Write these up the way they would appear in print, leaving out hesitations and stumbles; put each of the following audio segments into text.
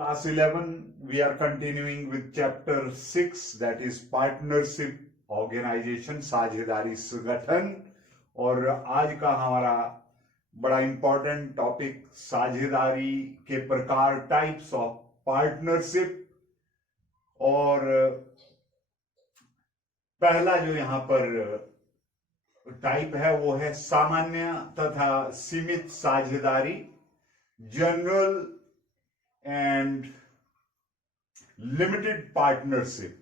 Class 11, we are continuing with chapter 6, that is partnership organization, साझेदारी संगठन। और आज का हमारा बड़ा इंपॉर्टेंट टॉपिक साझेदारी के प्रकार, टाइप्स ऑफ पार्टनरशिप। और पहला जो यहां पर टाइप है वो है सामान्य तथा सीमित साझेदारी, जनरल एंड लिमिटेड पार्टनरशिप।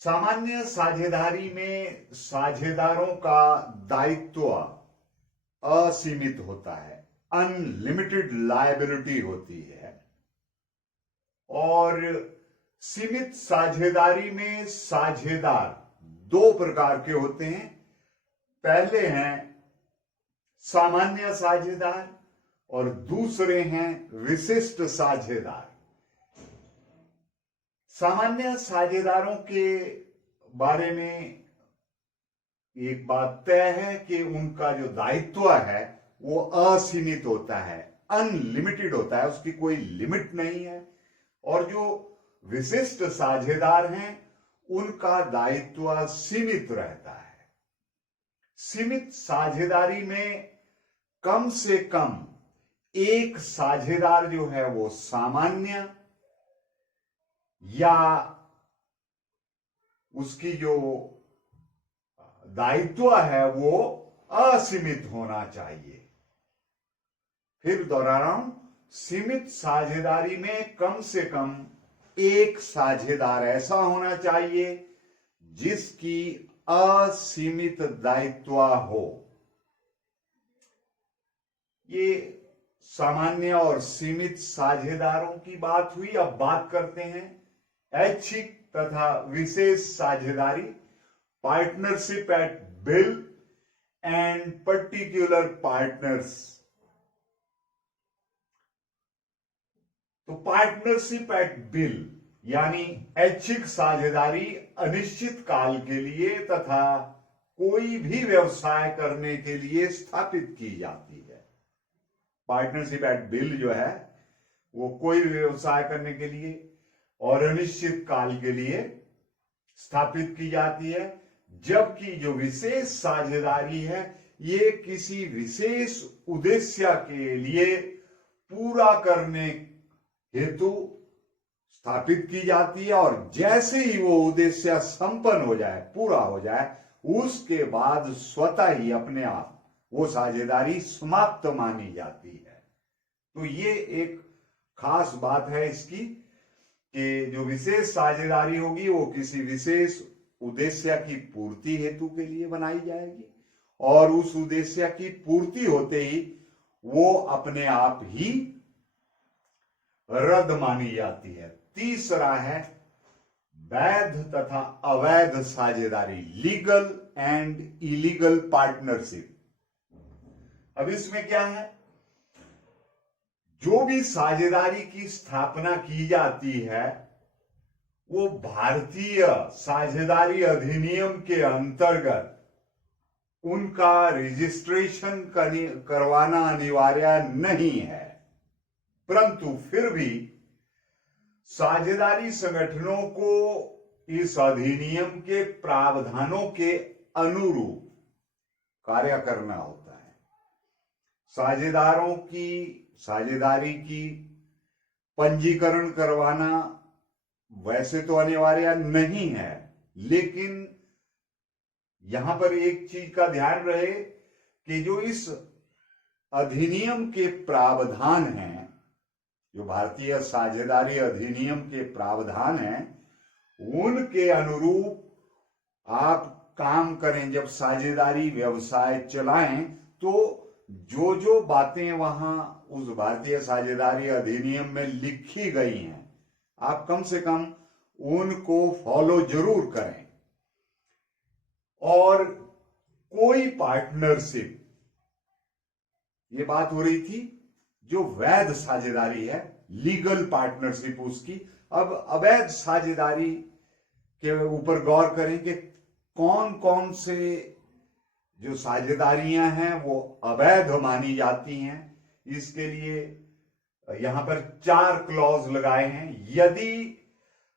सामान्य साझेदारी में साझेदारों का दायित्व असीमित होता है, अनलिमिटेड लायबिलिटी होती है। और सीमित साझेदारी में साझेदार दो प्रकार के होते हैं। पहले हैं सामान्य साझेदार और दूसरे हैं विशिष्ट साझेदार। सामान्य साझेदारों के बारे में एक बात तय है कि उनका जो दायित्व है वो असीमित होता है, अनलिमिटेड होता है, उसकी कोई लिमिट नहीं है। और जो विशिष्ट साझेदार हैं उनका दायित्व सीमित रहता है। सीमित साझेदारी में कम से कम एक साझेदार जो है वो सामान्य या उसकी जो दायित्व है वो असीमित होना चाहिए। फिर दोहरा रहा हूं, सीमित साझेदारी में कम से कम एक साझेदार ऐसा होना चाहिए जिसकी असीमित दायित्व हो। ये सामान्य और सीमित साझेदारों की बात हुई। अब बात करते हैं ऐच्छिक तथा विशेष साझेदारी, partnership at bill and particular partners. तो पार्टनरशिप एट बिल यानी ऐच्छिक साझेदारी अनिश्चित काल के लिए तथा कोई भी व्यवसाय करने के लिए स्थापित की जाती है। पार्टनरशिप एट बिल जो है वो कोई भी व्यवसाय करने के लिए और अनिश्चित काल के लिए स्थापित की जाती है। जबकि जो विशेष साझेदारी है ये किसी विशेष उद्देश्य के लिए पूरा करने हेतु स्थापित की जाती है। और जैसे ही वो उद्देश्य संपन्न हो जाए, पूरा हो जाए, उसके बाद स्वतः ही अपने आप वो साझेदारी समाप्त मानी जाती है। तो ये एक खास बात है इसकी कि जो विशेष साझेदारी होगी वो किसी विशेष उद्देश्य की पूर्ति हेतु के लिए बनाई जाएगी और उस उद्देश्य की पूर्ति होते ही वो अपने आप ही रद्द मानी जाती है। तीसरा है वैध तथा अवैध साझेदारी, लीगल एंड इलीगल पार्टनरशिप। अब इसमें क्या है, जो भी साझेदारी की स्थापना की जाती है वो भारतीय साझेदारी अधिनियम के अंतर्गत उनका रजिस्ट्रेशन करवाना अनिवार्य नहीं है। परंतु फिर भी साझेदारी संगठनों को इस अधिनियम के प्रावधानों के अनुरूप कार्य करना होता है। साझेदारों की साझेदारी की पंजीकरण करवाना वैसे तो अनिवार्य नहीं है, लेकिन यहां पर एक चीज का ध्यान रहे कि जो इस अधिनियम के प्रावधान हैं, जो भारतीय साझेदारी अधिनियम के प्रावधान हैं, उनके अनुरूप आप काम करें। जब साझेदारी व्यवसाय चलाएं तो जो जो बातें वहां उस भारतीय साझेदारी अधिनियम में लिखी गई हैं आप कम से कम उनको फॉलो जरूर करें। और कोई पार्टनरशिप, ये बात हो रही थी जो वैध साझेदारी है, लीगल पार्टनरशिप उसकी। अब अवैध साझेदारी के ऊपर गौर करें कि कौन कौन से जो साझेदारियां हैं वो अवैध मानी जाती हैं। इसके लिए यहां पर 4 क्लॉज लगाए हैं। यदि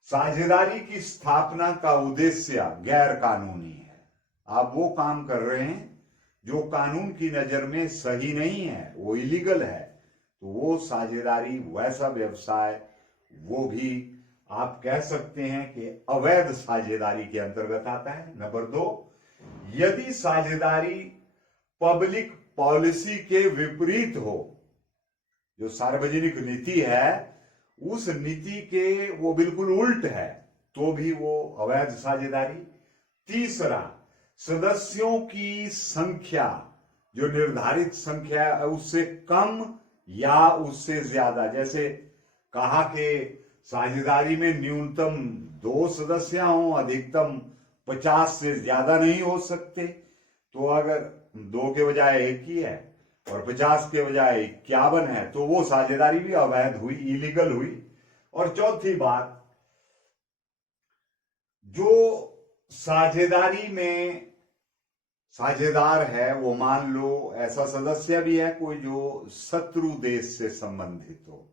साझेदारी की स्थापना का उद्देश्य गैर कानूनी है, आप वो काम कर रहे हैं जो कानून की नजर में सही नहीं है, वो इलीगल है, तो वो साझेदारी, वैसा व्यवसाय, वो भी आप कह सकते हैं कि अवैध साझेदारी के अंतर्गत आता है। नंबर 2, यदि साझेदारी पब्लिक पॉलिसी के विपरीत हो, जो सार्वजनिक नीति है उस नीति के वो बिल्कुल उल्ट है, तो भी वो अवैध साझेदारी। तीसरा, सदस्यों की संख्या जो निर्धारित संख्या है उससे कम या उससे ज्यादा, जैसे कहा कि साझेदारी में न्यूनतम 2 सदस्य हों, अधिकतम 50 से ज्यादा नहीं हो सकते। तो अगर 2 के बजाय 1 ही है और 50 के बजाय 51 है तो वो साझेदारी भी अवैध हुई, इलीगल हुई। और चौथी बात, जो साझेदारी में साझेदार है वो मान लो ऐसा सदस्य भी है कोई जो शत्रु देश से संबंधित हो,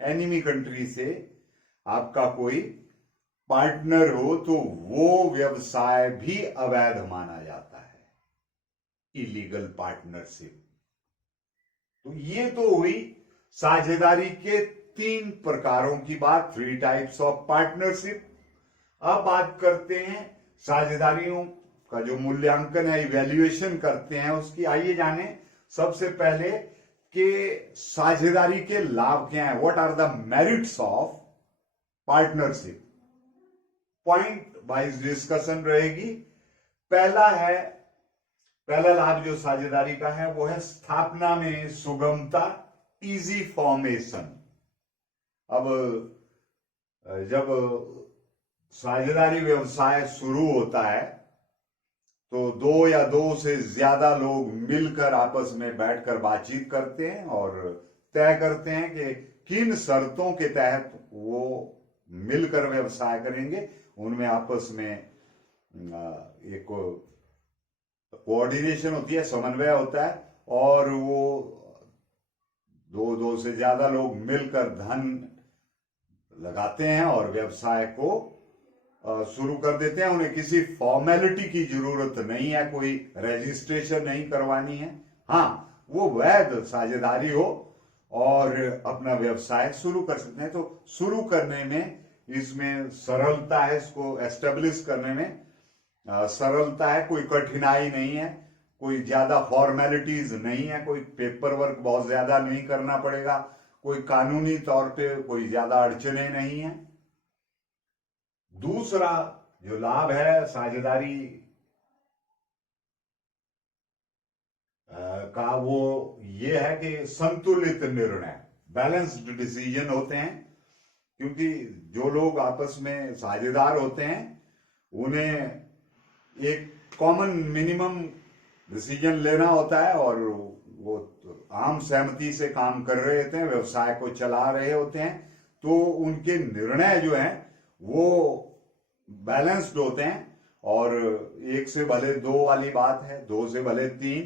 एनिमी कंट्री से आपका कोई पार्टनर हो, तो वो व्यवसाय भी अवैध माना जाता है, इलीगल पार्टनरशिप। तो ये तो हुई साझेदारी के 3 प्रकारों की बात, 3 टाइप्स ऑफ पार्टनरशिप। अब बात करते हैं साझेदारियों का जो मूल्यांकन है, इवैल्यूएशन करते हैं उसकी। आइए जाने सबसे पहले कि साझेदारी के लाभ क्या है, what are the merits of partnership. Point wise discussion रहेगी। पहला लाभ जो साझेदारी का है वो है स्थापना में सुगमता, इजी फॉर्मेशन। अब जब साझेदारी व्यवसाय शुरू होता है तो 2 या 2 से ज्यादा लोग मिलकर आपस में बैठकर बातचीत करते हैं और तय करते हैं कि किन शर्तों के तहत वो मिलकर व्यवसाय करेंगे। उनमें आपस में एक कोऑर्डिनेशन होती है, समन्वय होता है, और वो 2 से ज्यादा लोग मिलकर धन लगाते हैं और व्यवसाय को शुरू कर देते हैं। उन्हें किसी फॉर्मेलिटी की जरूरत नहीं है, कोई रजिस्ट्रेशन नहीं करवानी है। हाँ, वो वैध साझेदारी हो और अपना व्यवसाय शुरू कर सकते हैं। तो शुरू करने में इसमें सरलता है, इसको एस्टेब्लिश करने में सरलता है, कोई कठिनाई नहीं है, कोई ज्यादा फॉर्मेलिटीज नहीं है, कोई पेपर वर्क बहुत ज्यादा नहीं करना पड़ेगा, कोई कानूनी तौर पे कोई ज्यादा अड़चने नहीं है। दूसरा जो लाभ है साझेदारी का, वो ये है कि संतुलित निर्णय, बैलेंस्ड डिसीजन होते हैं। क्योंकि जो लोग आपस में साझेदार होते हैं उन्हें एक कॉमन मिनिमम डिसीजन लेना होता है और वो आम सहमति से काम कर रहे होते हैं, व्यवसाय को चला रहे होते हैं, तो उनके निर्णय जो हैं वो बैलेंस्ड होते हैं। और 1 से भले 2 वाली बात है, 2 से भले 3,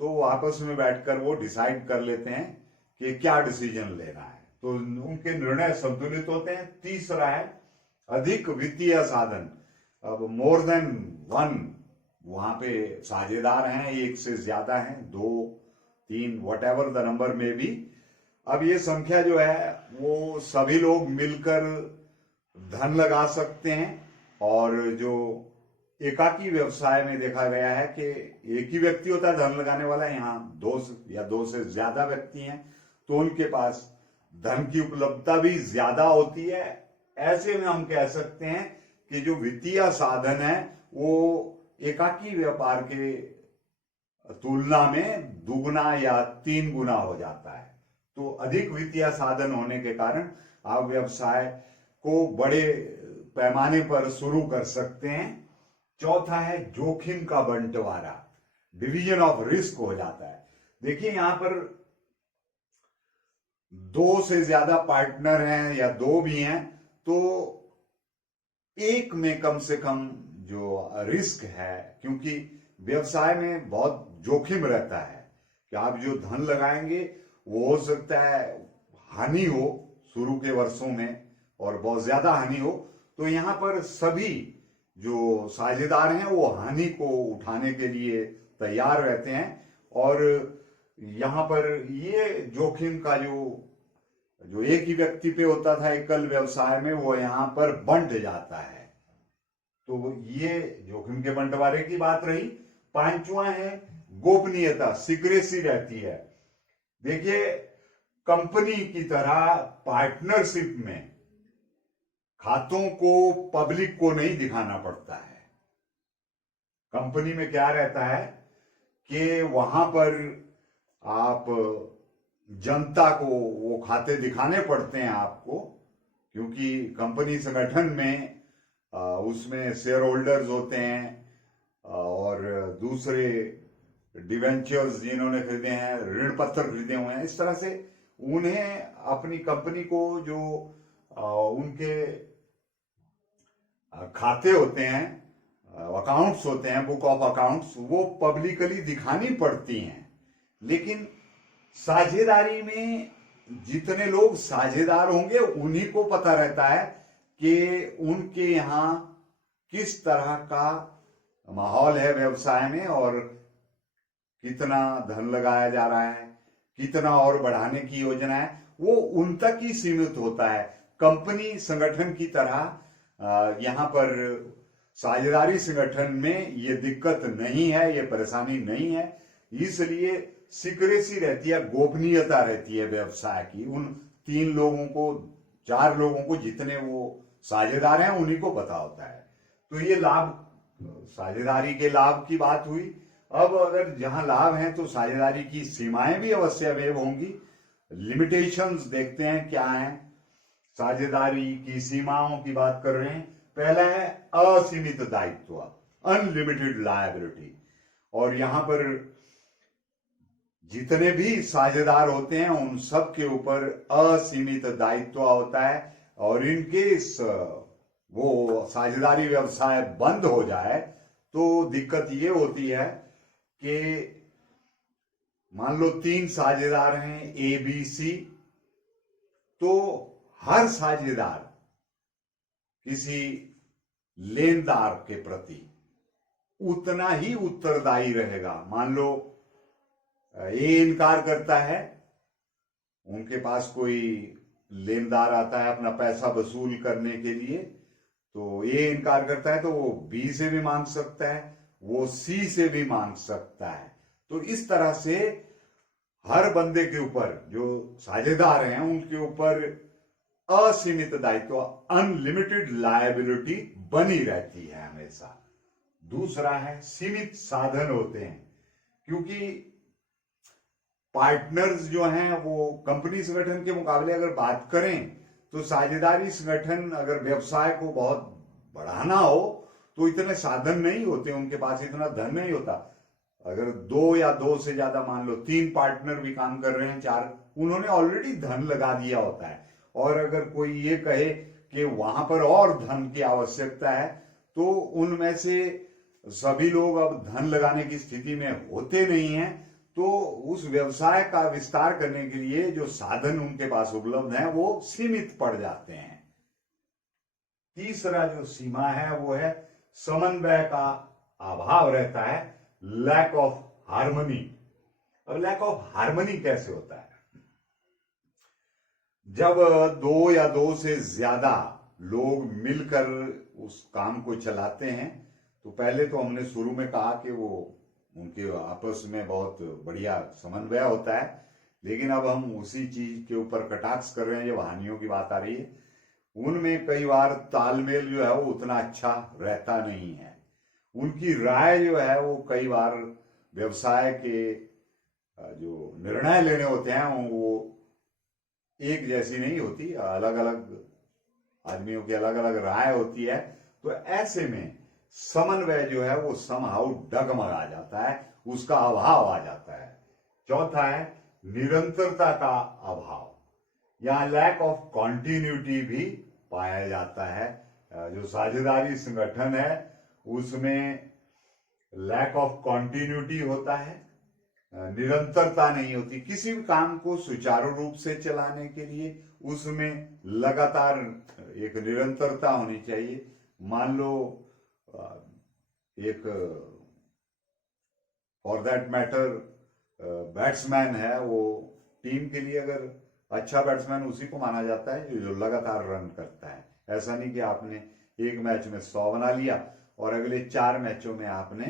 तो आपस में बैठकर वो डिसाइड कर लेते हैं कि क्या डिसीजन लेना है, तो उनके निर्णय संतुलित होते हैं। तीसरा है अधिक वित्तीय साधन। अब मोर देन 1 वहां पे साझेदार हैं, 1 से ज्यादा हैं, 2, 3, वट एवर द नंबर में भी। अब ये संख्या जो है वो सभी लोग मिलकर धन लगा सकते हैं। और जो एकाकी व्यवसाय में देखा गया है कि एक ही व्यक्ति होता है धन लगाने वाला, यहाँ 2 से ज्यादा व्यक्ति हैं, तो उनके पास धन की उपलब्धता भी ज्यादा होती है। ऐसे में हम कह सकते हैं कि जो वित्तीय साधन है वो एकाकी व्यापार के तुलना में 2 या 3 गुना हो जाता है। तो अधिक वित्तीय साधन होने के कारण आप व्यवसाय को बड़े पैमाने पर शुरू कर सकते हैं। चौथा है जोखिम का बंटवारा, डिवीजन ऑफ रिस्क हो जाता है। देखिए यहां पर 2 से ज्यादा पार्टनर हैं या 2 भी हैं, तो एक में कम से कम जो रिस्क है, क्योंकि व्यवसाय में बहुत जोखिम रहता है कि आप जो धन लगाएंगे वो हो सकता है हानि हो शुरू के वर्षों में और बहुत ज्यादा हानि हो, तो यहाँ पर सभी जो साझेदार हैं वो हानि को उठाने के लिए तैयार रहते हैं। और यहाँ पर ये जोखिम का जो एक ही व्यक्ति पे होता था एकल व्यवसाय में, वो यहाँ पर बंट जाता है। तो ये जोखिम के बंटवारे की बात रही। पांचवा है गोपनीयता, सीक्रेसी रहती है। देखिए, कंपनी की तरह पार्टनरशिप में खातों को पब्लिक को नहीं दिखाना पड़ता है। कंपनी में क्या रहता है कि वहां पर आप जनता को वो खाते दिखाने पड़ते हैं आपको, क्योंकि कंपनी संगठन में उसमें शेयर होल्डर्स होते हैं और दूसरे डिवेंचर्स जिन्होंने खरीदे हैं, ऋण पत्र खरीदे हुए हैं, इस तरह से उन्हें अपनी कंपनी को जो उनके खाते होते हैं, अकाउंट्स होते हैं, बुक ऑफ अकाउंट्स, वो पब्लिकली दिखानी पड़ती हैं। लेकिन साझेदारी में जितने लोग साझेदार होंगे उन्हीं को पता रहता है कि उनके यहाँ किस तरह का माहौल है व्यवसाय में और कितना धन लगाया जा रहा है, कितना और बढ़ाने की योजना है, वो उन तक ही सीमित होता है। कंपनी संगठन की तरह यहाँ पर साझेदारी संगठन में ये दिक्कत नहीं है, ये परेशानी नहीं है। इसलिए सीक्रेसी रहती है, गोपनीयता रहती है व्यवसाय की। उन 3 लोगों को, 4 लोगों को, जितने वो साझेदार हैं उन्हीं को पता होता है। तो ये लाभ, साझेदारी के लाभ की बात हुई। अब अगर जहां लाभ है तो साझेदारी की सीमाएं भी अवश्य होंगी। लिमिटेशंस देखते हैं क्या है। साझेदारी की सीमाओं की बात कर रहे हैं। पहला है असीमित दायित्व, अनलिमिटेड लायबिलिटी। और यहां पर जितने भी साझेदार होते हैं उन सब के ऊपर असीमित दायित्व होता है। और इनकेस वो साझेदारी व्यवसाय बंद हो जाए तो दिक्कत ये होती है कि मान लो 3 साझेदार हैं, ए बी सी, तो हर साझेदार किसी लेनदार के प्रति उतना ही उत्तरदायी रहेगा। मान लो ए इनकार करता है, उनके पास कोई लेनदार आता है अपना पैसा वसूल करने के लिए, तो ए इनकार करता है तो वो बी से भी मांग सकता है, वो सी से भी मांग सकता है। तो इस तरह से हर बंदे के ऊपर, जो साझेदार हैं उनके ऊपर असीमित दायित्व, अनलिमिटेड लायबिलिटी बनी रहती है हमेशा। दूसरा है सीमित साधन होते हैं, क्योंकि पार्टनर्स जो हैं वो कंपनी संगठन के मुकाबले अगर बात करें तो साझेदारी संगठन अगर व्यवसाय को बहुत बढ़ाना हो तो इतने साधन नहीं होते, उनके पास इतना धन नहीं होता। अगर 2 या 2 से ज्यादा, मान लो 3 पार्टनर भी काम कर रहे हैं, 4, उन्होंने ऑलरेडी धन लगा दिया होता है। और अगर कोई ये कहे कि वहां पर और धन की आवश्यकता है तो उनमें से सभी लोग अब धन लगाने की स्थिति में होते नहीं हैं, तो उस व्यवसाय का विस्तार करने के लिए जो साधन उनके पास उपलब्ध हैं वो सीमित पड़ जाते हैं। तीसरा जो सीमा है वो है समन्वय का अभाव रहता है, लैक ऑफ हार्मनी। अब लैक ऑफ हार्मनी कैसे होता है? जब 2 या 2 से ज्यादा लोग मिलकर उस काम को चलाते हैं तो पहले तो हमने शुरू में कहा कि वो उनके आपस में बहुत बढ़िया समन्वय होता है, लेकिन अब हम उसी चीज के ऊपर कटाक्ष कर रहे हैं जब हानियों की बात आ रही है। उनमें कई बार तालमेल जो है वो उतना अच्छा रहता नहीं है। उनकी राय जो है वो कई बार व्यवसाय के जो निर्णय लेने होते हैं वो एक जैसी नहीं होती, अलग अलग आदमियों की अलग अलग राय होती है। तो ऐसे में समन्वय जो है वो समहाउ डगमगा जाता है, उसका अभाव आ जाता है। चौथा है निरंतरता का अभाव, यहां लैक ऑफ कॉन्टिन्यूटी भी पाया जाता है। जो साझेदारी संगठन है उसमें लैक ऑफ कॉन्टिन्यूटी होता है। निरंतरता नहीं होती। किसी भी काम को सुचारू रूप से चलाने के लिए उसमें लगातार एक निरंतरता होनी चाहिए। मान लो एक फॉर दैट मैटर बैट्समैन है, वो टीम के लिए अगर अच्छा बैट्समैन उसी को माना जाता है जो लगातार रन करता है। ऐसा नहीं कि आपने एक मैच में 100 बना लिया और अगले 4 मैचों में आपने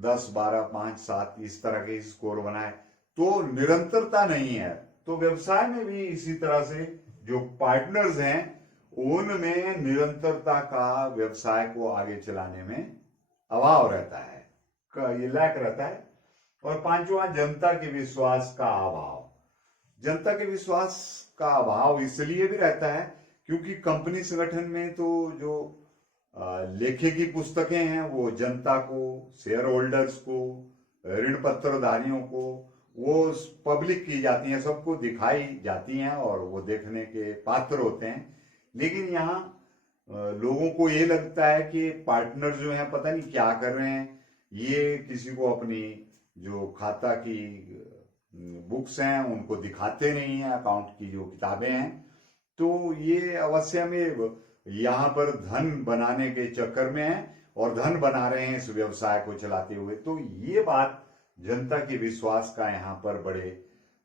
10, 12, 5, 7 इस तरह के स्कोर बनाए, तो निरंतरता नहीं है। तो व्यवसाय में भी इसी तरह से जो पार्टनर्स हैं उनमें निरंतरता का व्यवसाय को आगे चलाने में अभाव रहता है, ये लैक रहता है। और पांचवा, जनता के विश्वास का अभाव। जनता के विश्वास का अभाव इसलिए भी रहता है क्योंकि कंपनी संगठन में तो जो लेखे की पुस्तकें हैं वो जनता को, शेयर होल्डर्स को, ऋण पत्रधारियों को वो पब्लिक की जाती हैं, सबको दिखाई जाती हैं और वो देखने के पात्र होते हैं। लेकिन यहाँ लोगों को ये लगता है कि पार्टनर जो हैं पता नहीं क्या कर रहे हैं, ये किसी को अपनी जो खाता की बुक्स हैं उनको दिखाते नहीं हैं, अकाउंट की जो किताबें हैं। तो ये अवश्य में यहाँ पर धन बनाने के चक्कर में है और धन बना रहे हैं इस व्यवसाय को चलाते हुए। तो ये बात जनता के विश्वास का यहाँ पर बड़े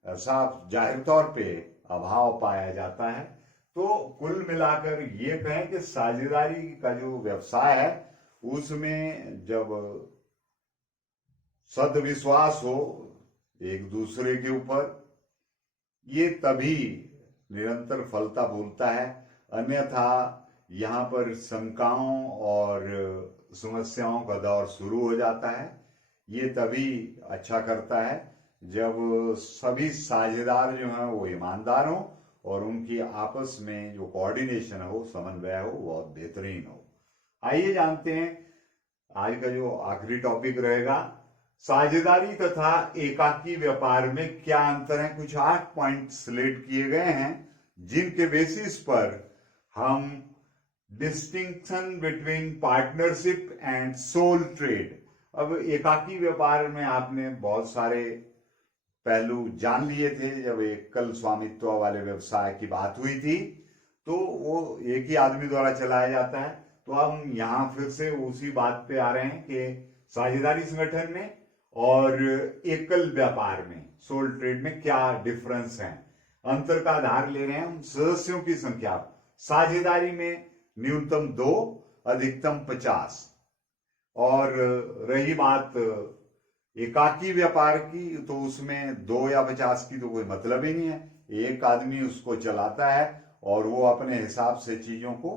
साफ जाहिर तौर पे अभाव पाया जाता है। तो कुल मिलाकर ये कहें कि साझेदारी का जो व्यवसाय है उसमें जब सदविश्वास हो एक दूसरे के ऊपर, ये तभी निरंतर फलता फूलता है। अन्यथा यहाँ पर शंकाओं और समस्याओं का दौर शुरू हो जाता है। ये तभी अच्छा करता है जब सभी साझेदार जो हैं वो ईमानदार हों और उनकी आपस में जो कोऑर्डिनेशन हो, समन्वय हो, बहुत बेहतरीन हो। आइए जानते हैं आज का जो आखिरी टॉपिक रहेगा, साझेदारी तथा एकाकी व्यापार में क्या अंतर है। कुछ 8 पॉइंट सिलेक्ट किए गए हैं जिनके बेसिस पर हम distinction between partnership and sole trade. अब एकाकी व्यापार में आपने बहुत सारे पहलू जान लिए थे जब एकल स्वामित्व वाले व्यवसाय की बात हुई थी, तो वो एक ही आदमी द्वारा चलाया जाता है। तो हम यहाँ फिर से उसी बात पे आ रहे हैं कि साझेदारी संगठन में और एकल व्यापार में, सोल ट्रेड में क्या डिफरेंस है। अंतर का आधार ले रहे हैं हम सदस्यों की संख्या। साझेदारी में न्यूनतम 2, अधिकतम 50। और रही बात एकाकी व्यापार की, तो उसमें 2 या 50 की तो कोई मतलब ही नहीं है। एक आदमी उसको चलाता है और वो अपने हिसाब से चीजों को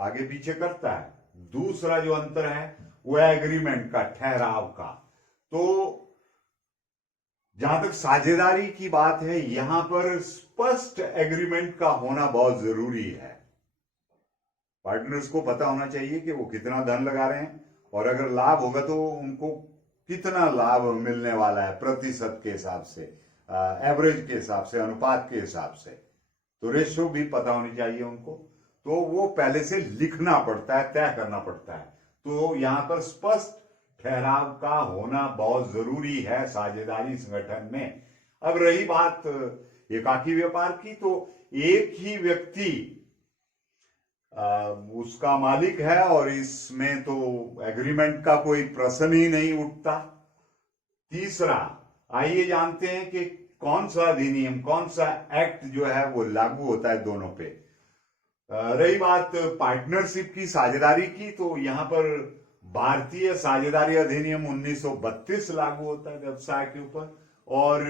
आगे पीछे करता है। दूसरा जो अंतर है वो है एग्रीमेंट का, ठहराव का। तो जहां तक साझेदारी की बात है यहां पर स्पष्ट एग्रीमेंट का होना बहुत जरूरी है। पार्टनर्स को पता होना चाहिए कि वो कितना धन लगा रहे हैं और अगर लाभ होगा तो उनको कितना लाभ मिलने वाला है, प्रतिशत के हिसाब से, एवरेज के हिसाब से, अनुपात के हिसाब से। तो रेशो भी पता होनी चाहिए उनको। तो वो पहले से लिखना पड़ता है, तय करना पड़ता है। तो यहां पर स्पष्ट ठहराव का होना बहुत जरूरी है साझेदारी संगठन में। अब रही बात एकाकी व्यापार की, तो एक ही व्यक्ति उसका मालिक है और इसमें तो एग्रीमेंट का कोई प्रश्न ही नहीं उठता। तीसरा, आइए जानते हैं कि कौन सा अधिनियम, कौन सा एक्ट जो है वो लागू होता है दोनों पे। रही बात पार्टनरशिप की, साझेदारी की, तो यहां पर भारतीय साझेदारी अधिनियम 1932 लागू होता है व्यवसाय के ऊपर। और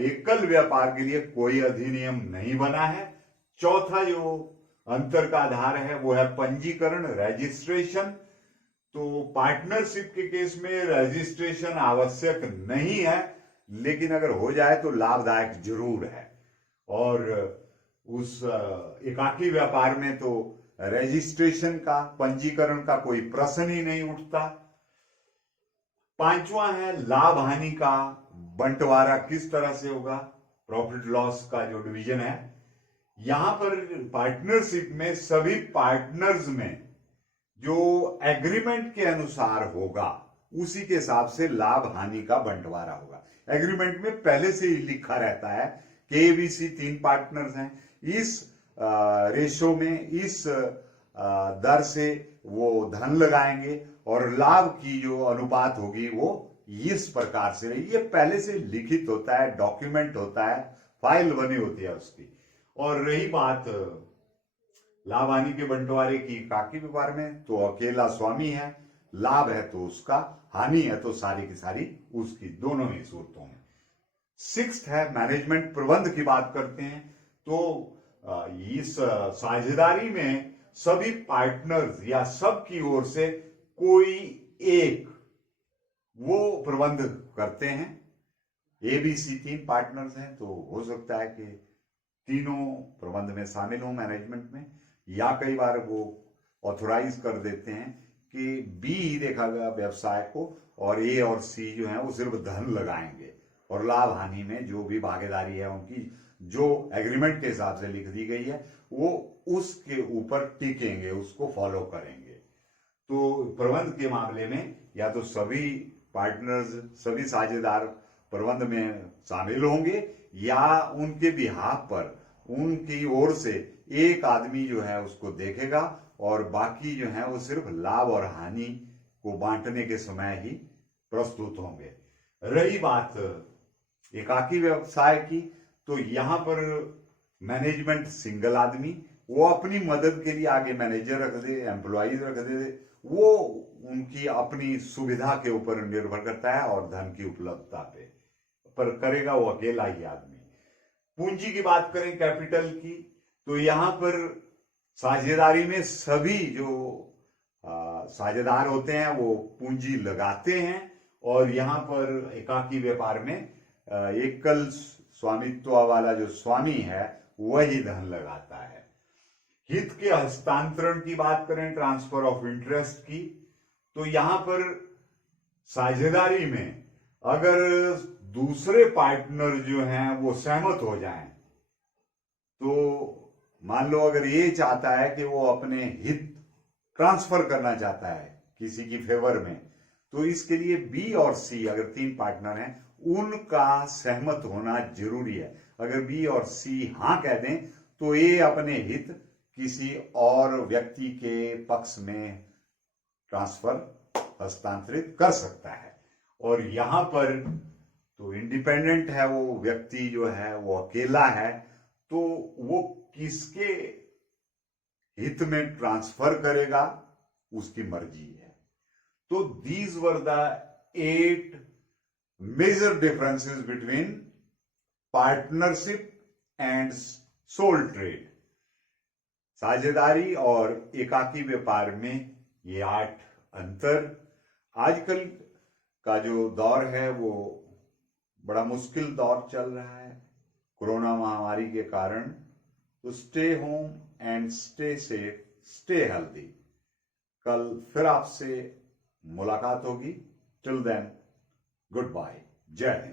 एकल व्यापार के लिए कोई अधिनियम नहीं बना है। चौथा जो अंतर का आधार है वो है पंजीकरण, रजिस्ट्रेशन। तो पार्टनरशिप के केस में रजिस्ट्रेशन आवश्यक नहीं है, लेकिन अगर हो जाए तो लाभदायक जरूर है। और उस एकाकी व्यापार में तो रजिस्ट्रेशन का, पंजीकरण का कोई प्रश्न ही नहीं उठता। पांचवा है लाभ हानि का बंटवारा किस तरह से होगा, प्रॉफिट लॉस का जो डिवीजन है। यहां पर पार्टनरशिप में सभी पार्टनर्स में जो एग्रीमेंट के अनुसार होगा उसी के हिसाब से लाभ हानि का बंटवारा होगा। एग्रीमेंट में पहले से ही लिखा रहता है कि एबीसी 3 पार्टनर्स हैं, इस रेशो में, इस दर से वो धन लगाएंगे और लाभ की जो अनुपात होगी वो इस प्रकार से रहेगी। ये पहले से लिखित होता है, डॉक्यूमेंट होता है, फाइल बनी होती है उसकी। और रही बात लाभ हानि के बंटवारे की एकाकी व्यापार में, तो अकेला स्वामी है, लाभ है तो उसका, हानि है तो सारी की सारी उसकी, दोनों ही सूरतों में। 6th है मैनेजमेंट, प्रबंध की बात करते हैं। तो इस साझेदारी में सभी पार्टनर्स या सबकी ओर से कोई एक वो प्रबंध करते हैं। एबीसी 3 पार्टनर्स हैं, तो हो सकता है कि तीनों प्रबंध में शामिल हों मैनेजमेंट में, या कई बार वो ऑथोराइज कर देते हैं कि बी ही देखेगा व्यवसाय को और ए और सी जो है वो सिर्फ धन लगाएंगे और लाभ हानि में जो भी भागीदारी है उनकी जो एग्रीमेंट के हिसाब से लिख दी गई है वो उसके ऊपर टिकेंगे, उसको फॉलो करेंगे। तो प्रबंध के मामले में या तो सभी पार्टनर्स, सभी साझेदार प्रबंध में शामिल होंगे या उनके बिहाफ पर उनकी ओर से एक आदमी जो है उसको देखेगा और बाकी जो है वो सिर्फ लाभ और हानि को बांटने के समय ही प्रस्तुत होंगे। रही बात एकाकी व्यवसाय की, तो यहां पर मैनेजमेंट सिंगल आदमी, वो अपनी मदद के लिए आगे मैनेजर रख दे, एम्प्लॉइज रख दे, वो उनकी अपनी सुविधा के ऊपर निर्भर करता है और धन की उपलब्धता पे, पर करेगा वो अकेला ही आदमी। पूंजी की बात करें कैपिटल की, तो यहां पर साझेदारी में सभी जो साझेदार होते हैं वो पूंजी लगाते हैं और यहां पर एकाकी व्यापार में एकल स्वामित्व वाला जो स्वामी है वही धन लगाता है। हित के हस्तांतरण की बात करें, ट्रांसफर ऑफ इंटरेस्ट की, तो यहां पर साझेदारी में अगर दूसरे पार्टनर जो हैं वो सहमत हो जाएं, तो मान लो अगर ये चाहता है कि वो अपने हित ट्रांसफर करना चाहता है किसी की फेवर में, तो इसके लिए बी और सी अगर 3 पार्टनर हैं उनका सहमत होना जरूरी है। अगर बी और सी हां कह दें तो ये अपने हित किसी और व्यक्ति के पक्ष में ट्रांसफर हस्तांतरित कर सकता है। और यहां पर तो इंडिपेंडेंट है वो व्यक्ति जो है वो अकेला है, तो वो किसके हित में ट्रांसफर करेगा उसकी मर्जी है। तो these were the 8 major differences between partnership and sole trade। साझेदारी और एकाकी व्यापार में ये 8 अंतर। आजकल का जो दौर है वो बड़ा मुश्किल दौर चल रहा है कोरोना महामारी के कारण, तो stay home and stay safe, stay healthy. कल फिर आपसे मुलाकात होगी। टिल देन गुड बाय, जय हिंद।